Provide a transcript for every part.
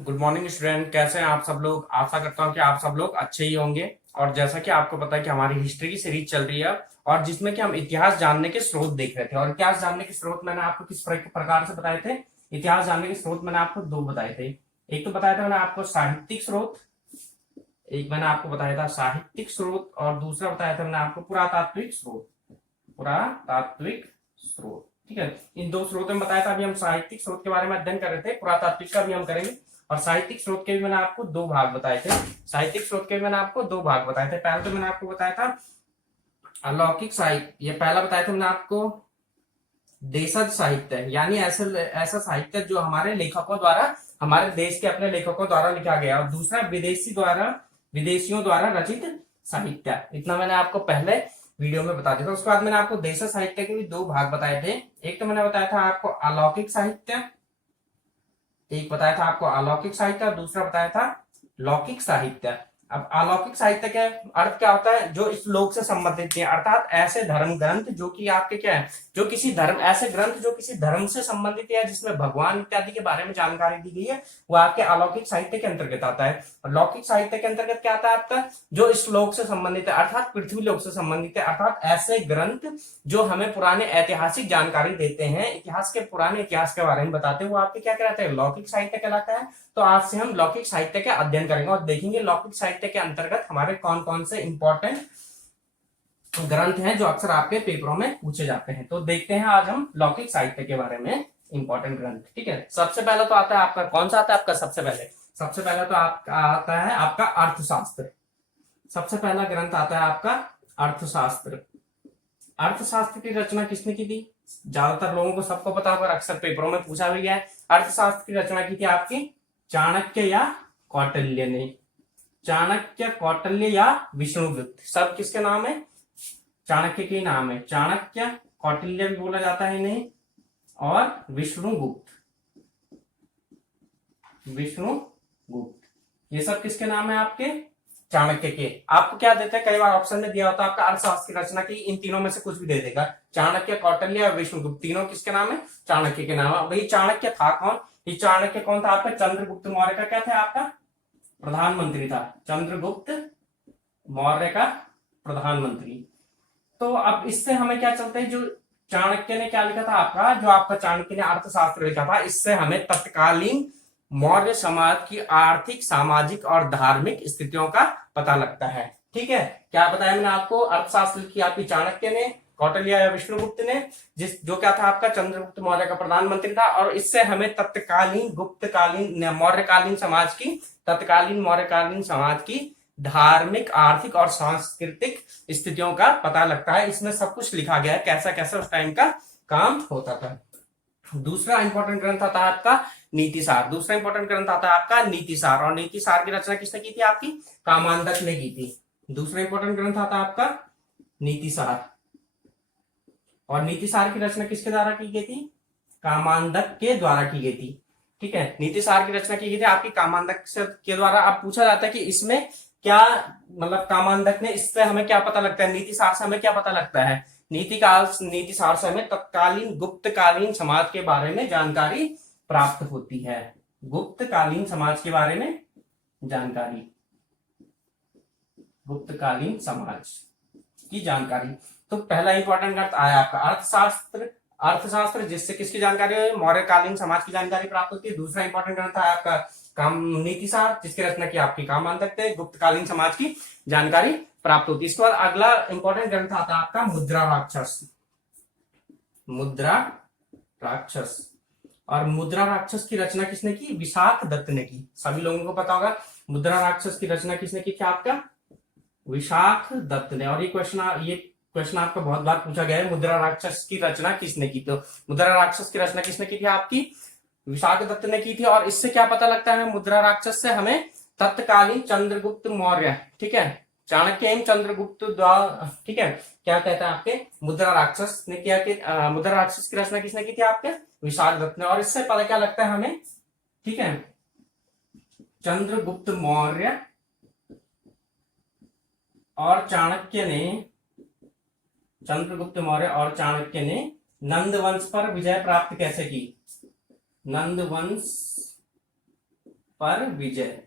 Good morning student, कैसे हैं आप सब लोग। आशा करता हूं कि आप सब लोग अच्छे ही होंगे। और जैसा कि आपको पता है कि हमारी हिस्ट्री की सीरीज चल रही है और जिसमें कि हम इतिहास जानने के स्रोत देख रहे थे। और इतिहास जानने के स्रोत मैंने आपको किस प्रकार से बताए थे। इतिहास जानने के स्रोत मैंने आपको दो बताए थे। एक तो बताया था मैंने आपको साहित्यिक स्रोत, एक मैंने आपको बताया था साहित्यिक स्रोत, और दूसरा बताया था मैंने आपको पुरातात्विक स्रोत। पुरातात्विक स्रोत, ठीक है। इन दो स्रोतों में बताया था। अभी हम साहित्यिक स्रोत के बारे में अध्ययन कर रहे थे, पुरातात्विक का भी हम करेंगे। और साहित्यिक स्रोत के भी मैंने आपको दो भाग बताए थे। साहित्यिक स्रोत के भी मैंने आपको दो भाग बताए थे। पहले तो मैंने आपको बताया था अलौकिक साहित्य, ये पहला बताया था मैंने आपको देशज साहित्य, यानी ऐसा ऐसा साहित्य जो हमारे लेखकों द्वारा, हमारे देश के अपने लेखकों द्वारा लिखा गया। और दूसरा विदेशियों द्वारा रचित साहित्य। इतना मैंने आपको पहले वीडियो में बता दिया था। उसके बाद मैंने आपको देशज साहित्य के भी दो भाग बताए थे। एक तो मैंने बताया था आपको अलौकिक साहित्य, एक बताया था आपको अलौकिक साहित्य, और दूसरा बताया था लौकिक साहित्य। अब अलौकिक साहित्य का अर्थ क्या होता है, जो इस लोक से संबंधित है, अर्थात ऐसे धर्म ग्रंथ जो कि आपके क्या है, जो किसी धर्म, ऐसे ग्रंथ जो किसी धर्म से संबंधित है, जिसमें भगवान इत्यादि के बारे में जानकारी दी गई है, वो आपके अलौकिक साहित्य के अंतर्गत आता है। और लौकिक साहित्य के अंतर्गत क्या आता है आपका, जो इस लोक से संबंधित है, अर्थात पृथ्वी लोक से संबंधित है, अर्थात ऐसे ग्रंथ जो हमें पुराने ऐतिहासिक जानकारी देते हैं, इतिहास के पुराने इतिहास के बारे में बताते हैं, वो आपके क्या कहलाते हैं, लौकिक साहित्य कहलाता है। तो आज से हम लौकिक साहित्य का अध्ययन करेंगे और देखेंगे लौकिक साहित्य के अंतर्गत हमारे कौन कौन से इंपॉर्टेंट ग्रंथ हैं जो अक्सर आपके पेपरों में पूछे जाते हैं। तो देखते हैं आज हम लौकिक साहित्य के बारे में इंपॉर्टेंट ग्रंथ, ठीक है। सबसे पहले तो आता है आपका, कौन सा आता है आपका, सबसे पहले तो आपका आता है आपका अर्थशास्त्र। सबसे पहला ग्रंथ आता है आपका अर्थशास्त्र। अर्थशास्त्र की रचना किसने की थी, ज्यादातर लोगों को सबको पता होगा, अक्सर पेपरों में पूछा भी गया है। अर्थशास्त्र की रचना की थी आपकी चाणक्य या कौटिल्य ने। चाणक्य, कौटिल्य या विष्णुगुप्त, सब किसके नाम है, चाणक्य के नाम है। चाणक्य, कौटिल्य भी बोला जाता है इन्हें, और विष्णुगुप्त, ये सब किसके नाम है आपके, चाणक्य के। आपको क्या देते हैं, कई बार ऑप्शन में दिया होता है आपका अर्थशास्त्र की रचना की, इन तीनों में से कुछ भी दे देगा। चाणक्य, कौटिल्य और विष्णुगुप्त, तीनों किसके नाम है, चाणक्य के नाम है। भाई चाणक्य था कौन, ये चाणक्य कौन था आपका, चंद्रगुप्त मौर्य का क्या था आपका, प्रधानमंत्री था। चंद्रगुप्त मौर्य का प्रधानमंत्री। तो अब इससे हमें क्या चलता है, जो चाणक्य ने क्या लिखा था आपका, जो आपका चाणक्य ने अर्थशास्त्र लिखा था, इससे हमें तत्कालीन मौर्य समाज की आर्थिक, सामाजिक और धार्मिक स्थितियों का पता लगता है। ठीक है, क्या बताया मैंने आपको, अर्थशास्त्र की आपकी चाणक्य ने, कौटिल्य या विष्णुगुप्त ने, जिस जो क्या था आपका, चंद्रगुप्त मौर्य का प्रधानमंत्री था। और इससे हमें तत्कालीन गुप्तकालीन मौर्यकालीन समाज की, तत्कालीन मौर्यकालीन समाज की धार्मिक, आर्थिक और सांस्कृतिक स्थितियों का पता लगता है। इसमें सब कुछ लिखा गया है, कैसा कैसा उस टाइम का काम होता था। दूसरा इंपॉर्टेंट ग्रंथ आता है आपका नीतिसार। दूसरा इंपॉर्टेंट ग्रंथ आता है आपका नीतिसार, और नीतिसार की रचना किसने की थी आपकी, कामांधक ने की थी। दूसरा इंपॉर्टेंट ग्रंथ आता है आपका नीतिसार, और नीतिसार की रचना किसके द्वारा की गई थी, कामांधक के द्वारा की गई थी। ठीक है, नीतिसार की रचना की गई थी आपकी कामांधक के द्वारा। अब पूछा जाता है कि इसमें क्या मतलब, कामांधक ने, इससे हमें क्या पता लगता है, नीतिसार से हमें क्या पता लगता है, नीतिसार से हमें तत्कालीन गुप्तकालीन समाज के बारे में जानकारी प्राप्त होती है। गुप्तकालीन समाज के बारे में जानकारी, गुप्तकालीन समाज की जानकारी। तो पहला इंपॉर्टेंट ग्रंथ आया आपका अर्थशास्त्र। अर्थशास्त्र जिससे किसकी जानकारी है, मौर्यकालीन समाज की जानकारी प्राप्त होती है। दूसरा इंपॉर्टेंट ग्रंथ है आपका काम नीतिसार, जिसकी रचना की आपकी कामांधक थे, गुप्तकालीन समाज की जानकारी प्राप्त होती है। इसके बाद अगला इंपॉर्टेंट ग्रंथ आता है आपका मुद्रा राक्षस। मुद्रा राक्षस, और मुद्रा राक्षस की रचना किसने की, विशाख दत्त ने की। सभी लोगों को पता होगा मुद्रा राक्षस की रचना किसने की थी आपका, विशाख दत्त ने। और ये क्वेश्चन आपका बहुत बार पूछा गया है, मुद्रा राक्षस की रचना किसने की। तो मुद्रा राक्षस की रचना किसने की थी आपकी, विशाख दत्त ने की थी। और इससे क्या पता लगता है, मुद्रा राक्षस से हमें तत्कालीन चंद्रगुप्त मौर्य, ठीक है, चाणक्य एवं चंद्रगुप्त द्वारा, ठीक है, क्या कहते हैं आपके, मुद्रा राक्षस ने किया कि मुद्रा राक्षस की रचना किसने की थी आपके, विशाख दत्त ने। और इससे पता क्या लगता है हमें, ठीक है, चंद्रगुप्त मौर्य और चाणक्य ने, चंद्रगुप्त मौर्य और चाणक्य ने नंद वंश पर विजय प्राप्त कैसे की, नंद वंश पर विजय।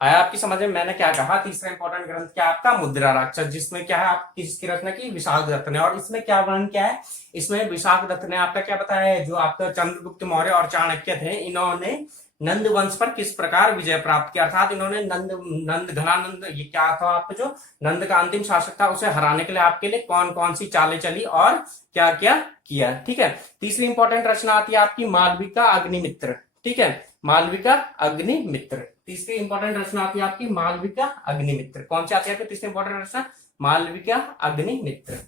आया आपकी समझ में मैंने क्या कहा? तीसरा इंपॉर्टेंट ग्रंथ क्या है आपका? मुद्रा राक्षस, जिसमें क्या है आप किसकी रचना की? विशाख दत्त ने। और इसमें क्या वर्णन क्या है? इसमें विशाख दत्त ने आपका क्या बताया है? जो आपका चंद्रगुप्त मौर्य और चाणक्य थे, इन्होंने नंद वंश पर किस प्रकार विजय प्राप्त किया, अर्थात इन्होंने नंद घनानंद, ये क्या था आपका जो नंद का अंतिम शासक था, उसे हराने के लिए आपके लिए कौन कौन सी चालें चली और क्या क्या किया। ठीक है। तीसरी इंपॉर्टेंट रचना आती है आपकी मालविका अग्निमित्र। ठीक है, मालविका अग्निमित्र। तीसरी इंपॉर्टेंट रचना आती है आपकी मालविका अग्निमित्र। कौन सी आती है आपकी तीसरी इंपॉर्टेंट रचना? मालविका अग्निमित्र।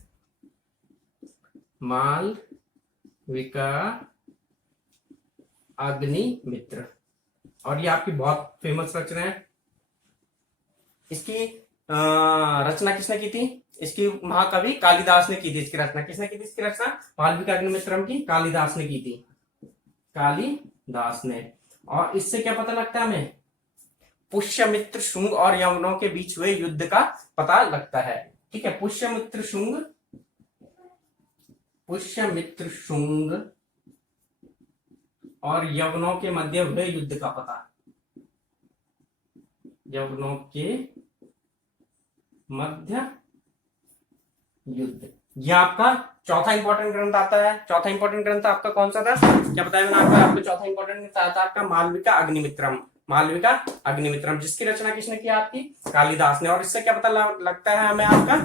मालविका अग्निमित्र। और ये आपकी बहुत फेमस रचना है। इसकी रचना किसने की थी? इसकी महाकवि कालिदास ने की थी। इसकी रचना किसने की थी? इसकी रचना मालविका अग्निमित्रम की कालिदास ने की थी। कालिदास ने। और इससे क्या पता लगता है हमें? पुष्यमित्र शुंग और यवनों के बीच हुए युद्ध का पता लगता है। ठीक है, पुष्यमित्र शुंग और यवनों के मध्य हुए युद्ध का पता। यवनों के मध्य युद्ध, यह आपका चौथा इंपॉर्टेंट ग्रंथ आता है। चौथा इंपॉर्टेंट ग्रंथ आपका कौन सा था? क्या बताया मैंने आपको? चौथा इंपॉर्टेंट ग्रंथ आता है आपका मालविका अग्निमित्रम। मालविका अग्निमित्रम, जिसकी रचना किसने की? आपकी कालिदास ने। और इससे क्या पता लगता है हमें? आपका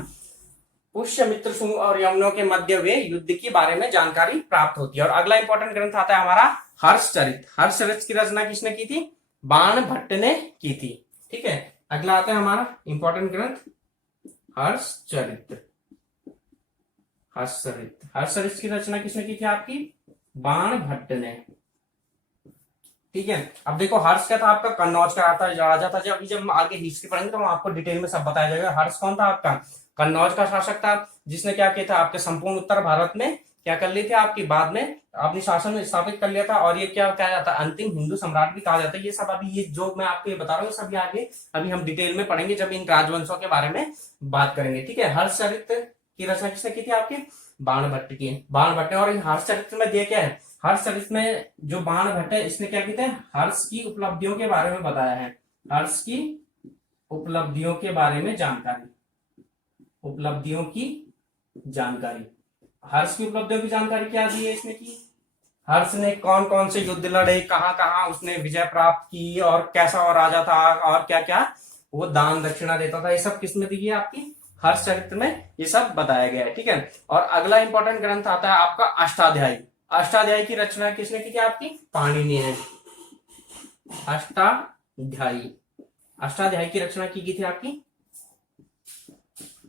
पुष्यमित्र शुंग और यवनों के मध्य हुए युद्ध के बारे में जानकारी प्राप्त होती है। और अगला इंपॉर्टेंट ग्रंथ आता है हमारा हर्षचरित। हर्षचरित की रचना किसने की थी? बाण भट्ट ने की थी। ठीक है, अगला आता है हमारा इंपॉर्टेंट ग्रंथ हर्षचरित। हर्षचरित की रचना किसने की थी? आपकी बाण भट्ट ने। ठीक है, अब देखो हर्ष क्या था आपका? कन्नौज का आता राजा था। जब हम आगे हिस्ट्री पढ़ेंगे तो आपको डिटेल में सब बताया जाएगा। हर्ष कौन था आपका? कन्नौज का शासक था, जिसने क्या किया था? आपके संपूर्ण उत्तर भारत में क्या कर ली थी? आपकी बाद में अपनी शासन में स्थापित कर लिया था। और ये क्या कहा जाता है? अंतिम हिंदू सम्राट भी कहा जाता है। ये सब अभी ये जो मैं आपको ये बता रहा हूँ सभी आगे अभी हम डिटेल में पढ़ेंगे जब इन राजवंशों के बारे में बात करेंगे। ठीक है, हर्षचरित की रचना किसने की थी? आपकी बाण भट्ट की। बाण भट्ट ने। और हर्षचरित में दिया क्या है? हर्षचरित में जो बाण भट्ट है इसने क्या किया? हर्ष की उपलब्धियों के बारे में बताया है। हर्ष की उपलब्धियों के बारे में जानकारी। उपलब्धियों की जानकारी। हर्ष की उपलब्धियों की जानकारी क्या दी है इसने की? हर्ष ने कौन कौन से युद्ध लड़े, कहां कहां उसने विजय प्राप्त की, और कैसा और राजा था, और क्या क्या वो दान दक्षिणा देता था, ये सब किसमें दी है? आपकी हर्षचरित्र में ये सब बताया गया है। ठीक है, और अगला इंपॉर्टेंट ग्रंथ आता है आपका अष्टाध्यायी। अष्टाध्यायी की रचना किसने की थी? आपकी पाणिनि ने। अष्टाध्यायी। अष्टाध्यायी की रचना की थी आपकी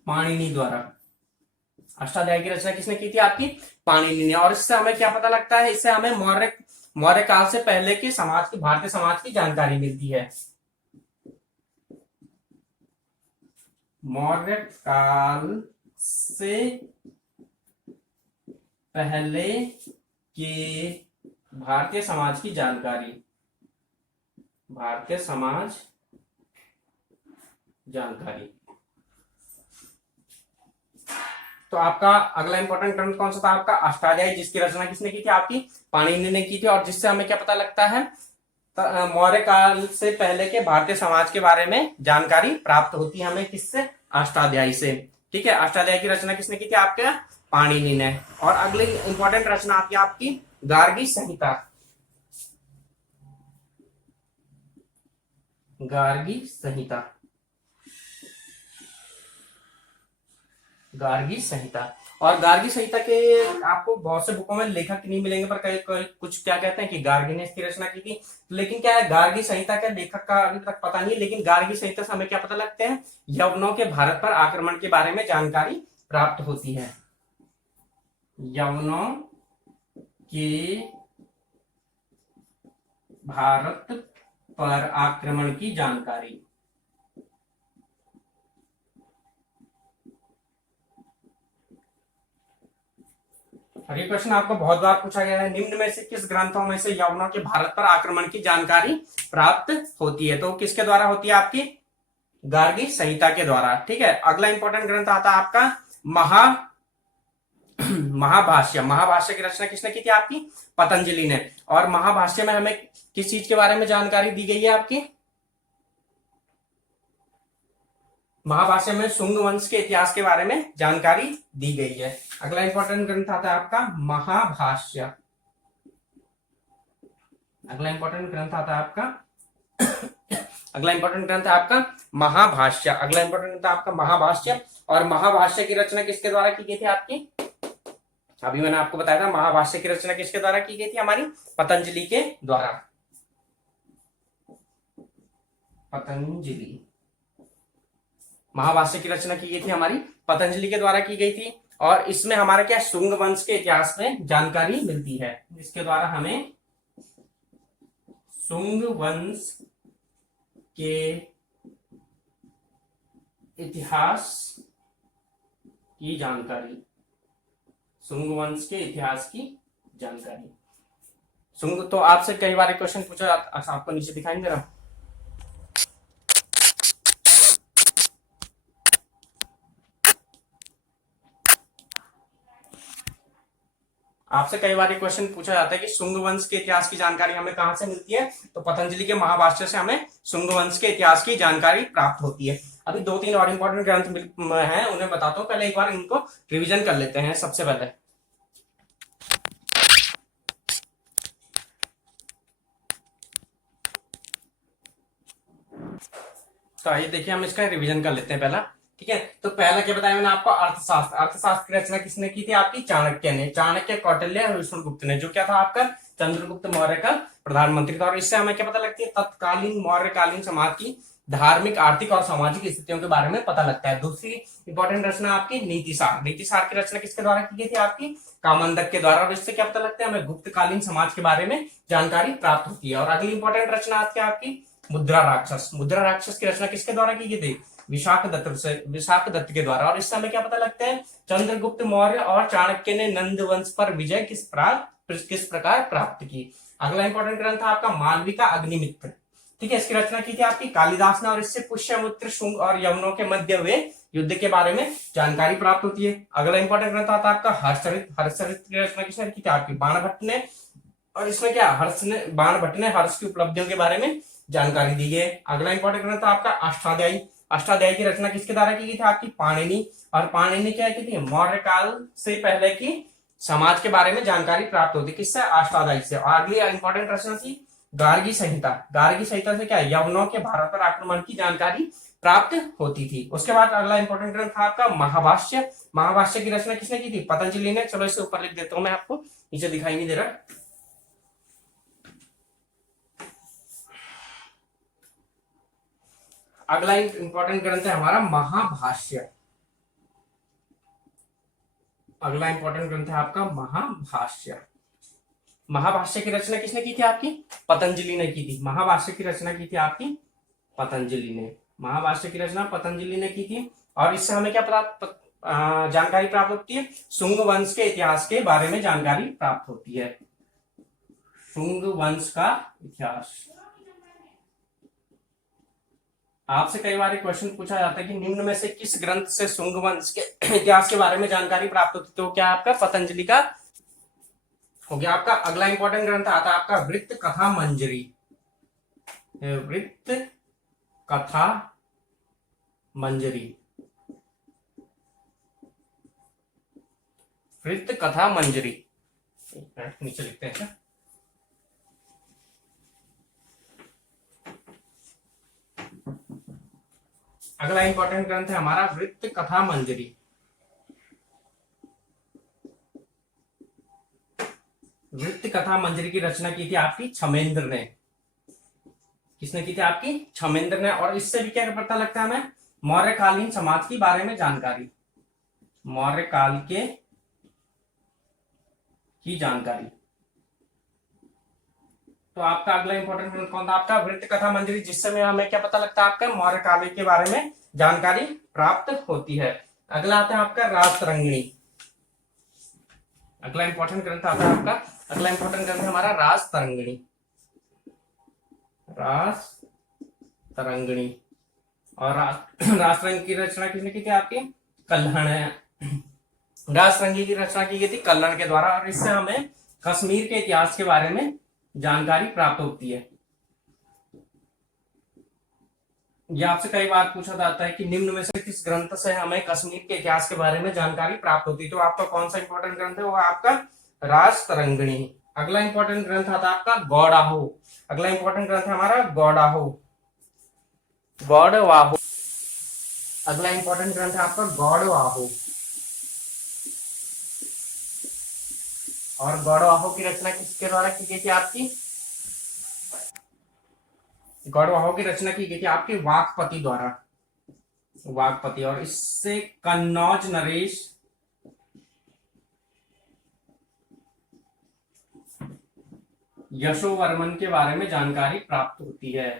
पाणिनि द्वारा। अष्टाध्यायी की रचना किसने की थी? आपकी पाणिनि ने। और इससे हमें क्या पता लगता है? इससे हमें मौर्य काल से पहले के समाज की, भारतीय समाज की जानकारी मिलती है। मौर्य काल से पहले के भारतीय समाज की जानकारी। भारतीय समाज जानकारी। तो आपका अगला इंपॉर्टेंट ग्रंथ कौन सा था? आपका अष्टाध्यायी, जिसकी रचना किसने की थी? आपकी पाणिनि ने की थी। और जिससे हमें क्या पता लगता है? मौर्य काल से पहले के भारतीय समाज के बारे में जानकारी प्राप्त होती है हमें किससे? अष्टाध्यायी से। ठीक है, अष्टाध्यायी की रचना किसने की थी? आपके पाणिनि ने। और अगली इंपॉर्टेंट रचना आती है आपकी गार्गी संहिता। गार्गी संहिता। गार्गी संहिता। और गार्गी संहिता के आपको बहुत से बुकों में लेखक नहीं मिलेंगे, पर कई कुछ क्या कहते हैं कि गार्गी ने इसकी रचना की थी। लेकिन क्या है, गार्गी संहिता के लेखक का अभी तक पता नहीं है। लेकिन गार्गी संहिता से हमें क्या पता लगते हैं? यवनों के भारत पर आक्रमण के बारे में जानकारी प्राप्त होती है। यवनों के भारत पर आक्रमण की जानकारी। और ये क्वेश्चन आपको बहुत बार पूछा गया है, निम्न में से किस ग्रंथों में से यवनों के भारत पर आक्रमण की जानकारी प्राप्त होती है? तो किसके द्वारा होती है? आपकी गार्गी संहिता के द्वारा। ठीक है, अगला इंपॉर्टेंट ग्रंथ आता है आपका महाभाष्य, महाभाष्य की रचना किसने की थी आपकी? पतंजलि ने। और महाभाष्य में हमें किस चीज के बारे में जानकारी दी गई है आपकी? महाभाष्य में शुंग वंश के इतिहास के बारे में जानकारी दी गई है। अगला इंपॉर्टेंट ग्रंथ आता है आपका महाभाष्य। अगला इंपॉर्टेंट ग्रंथ आता है आपका अगला इंपॉर्टेंट ग्रंथ है आपका महाभाष्य। अगला इंपॉर्टेंट ग्रंथ आपका महाभाष्य। और महाभाष्य की रचना किसके द्वारा की गई थी आपकी? अभी मैंने आपको बताया था महाभाष्य की रचना किसके द्वारा की गई थी? हमारी पतंजलि के द्वारा। पतंजलि, महाभाष्य की रचना की गई थी हमारी पतंजलि के द्वारा की गई थी। और इसमें हमारा क्या शुंग वंश के इतिहास में जानकारी मिलती है। इसके द्वारा हमें शुंग वंश के इतिहास की जानकारी, शुंग वंश के इतिहास की जानकारी। शुंग तो आपसे कई बार क्वेश्चन पूछा, आपको नीचे दिखाई दे रहा। आपसे कई बार क्वेश्चन पूछा जाता है कि शुंग वंश के इतिहास की जानकारी हमें कहां से मिलती है? तो पतंजलि के महाभाष्य से हमें शुंग वंश के इतिहास की जानकारी प्राप्त होती है। अभी 2-3 और इंपॉर्टेंट ग्रंथ हैं, उन्हें बताता हूं। पहले एक बार इनको रिवीजन कर लेते हैं। सबसे पहले तो आइए देखिए हम इसका रिवीजन कर लेते हैं पहला। ठीक है, तो पहला क्या बताया मैंने आपको? अर्थशास्त्र। अर्थशास्त्र की रचना किसने की थी आपकी? चाणक्य ने। चाणक्य, कौटिल्य और विष्णुगुप्त ने, जो क्या था आपका चंद्रगुप्त मौर्य का प्रधानमंत्री था। और इससे हमें क्या पता लगती है? तत्कालीन मौर्यकालीन समाज की धार्मिक, आर्थिक और सामाजिक स्थितियों के बारे में पता लगता है। दूसरी इंपॉर्टेंट रचना आपकी नीतिसार। नीतिसार की रचना किसके द्वारा की गई थी आपकी? कामंदक के द्वारा। और इससे क्या पता लगता है? हमें गुप्तकालीन समाज के बारे में जानकारी प्राप्त होती है। और अगली इंपॉर्टेंट रचना आती है आपकी मुद्रा राक्षस। मुद्रा राक्षस की रचना किसके द्वारा की गई थी? विशाख दत्त के द्वारा। और इससे हमें क्या पता लगता है? चंद्रगुप्त मौर्य और चाणक्य ने नंद वंश पर विजय किस प्रकार प्राप्त की। अगला इंपॉर्टेंट ग्रंथ है आपका मालविका अग्निमित्र। ठीक है, इसकी रचना की थी आपकी कालिदास ने। और इससे पुष्यमित्र, शुंग और यवनों के मध्य हुए युद्ध के बारे में जानकारी प्राप्त होती है। अगला इंपॉर्टेंट ग्रंथ आता है आपका हर्षचरित। हर्षचरित की रचना किसने की थी आपकी? बाणभट्ट ने। और इसमें क्या बाणभट्ट ने हर्ष की उपलब्धियों के बारे में जानकारी दी है। अगला इंपॉर्टेंट ग्रंथ आपका अष्टाध्यायी। अष्टाध्यायी की रचना किसके द्वारा की गई थी आपकी? पाणिनि। और पाणिनि क्या की थी? मौर्य काल से पहले की समाज के बारे में जानकारी प्राप्त होती। किससे? अष्टाध्यायी से। और अगली इंपॉर्टेंट रचना थी गार्गी संहिता। गार्गी संहिता से क्या? यवनों के भारत पर आक्रमण की जानकारी प्राप्त होती थी। उसके बाद अगला इंपॉर्टेंट ग्रंथ था आपका महाभाष्य। महाभाष्य की रचना किसने की थी? पतंजलि ने। चलो इसे ऊपर लिख देता हूं मैं, आपको नीचे दिखाई नहीं दे रहा। अगला इंपॉर्टेंट ग्रंथ है हमारा महाभाष्य। अगला इंपॉर्टेंट ग्रंथ है आपका महाभाष्य। महाभाष्य की रचना किसने की थी आपकी? पतंजलि ने की थी। महाभाष्य की रचना की थी आपकी पतंजलि ने। महाभाष्य की रचना पतंजलि ने की थी। और इससे हमें क्या जानकारी प्राप्त होती है? शुंग वंश के इतिहास के बारे में जानकारी प्राप्त होती है। शुंग वंश का इतिहास। आपसे कई बार क्वेश्चन पूछा जाता है कि निम्न में से किस ग्रंथ से शुंग वंश के इतिहास के बारे में जानकारी प्राप्त होती है? तो क्या आपका पतंजलि का हो गया आपका। अगला इंपॉर्टेंट ग्रंथ आता है आपका वृत्त कथा मंजरी। वृत्त कथा मंजरी। वृत्त कथा मंजरी, नीचे लिखते हैं। अगला इंपॉर्टेंट ग्रंथ है हमारा वृत्त कथा मंजरी। वृत्त कथा मंजरी की रचना की थी आपकी छमेंद्र ने। किसने की थी आपकी? छमेंद्र ने। और इससे भी क्या पता लगता है हमें? मौर्यकालीन समाज के बारे में जानकारी, मौर्य काल के की जानकारी। तो आपका अगला इंपॉर्टेंट ग्रंथ कौन था? आपका वृत्त कथा मंजरी, जिससे हमें क्या पता लगता है? आपका मौर्य काल के बारे में जानकारी प्राप्त होती है। अगला आता है आपका राजतरंगिणी। अगला इंपॉर्टेंट ग्रंथ आता है आपका, अगला इंपॉर्टेंट ग्रंथ है हमारा राजतरंगिणी। राजतरंगिणी। और राजतरंग की रचना किसने की थी आपकी? कल्हण है। राजतरंगी की रचना की गई थी कल्लर के द्वारा, और इससे हमें कश्मीर के इतिहास के बारे में जानकारी प्राप्त होती है। ये आपसे कई बार पूछा जाता है कि निम्न में से किस ग्रंथ से हमें कश्मीर के इतिहास के बारे में जानकारी प्राप्त होती है, तो आपका कौन सा इंपॉर्टेंट ग्रंथ है, वो आपका राजतरंगिणी। अगला इंपॉर्टेंट ग्रंथ आता है आपका गौड़ाहु। अगला इंपॉर्टेंट ग्रंथ है हमारा गौड़ाहु, गौड़वाहु। अगला इंपॉर्टेंट ग्रंथ है आपका गौड़वाहु। और गौड़वाहु की रचना किसके द्वारा की गई थी आपकी? गौड़वाहु की रचना की गई थी आपके वाकपति द्वारा, वाकपति। और इससे कन्नौज नरेश यशोवर्मन के बारे में जानकारी प्राप्त होती है।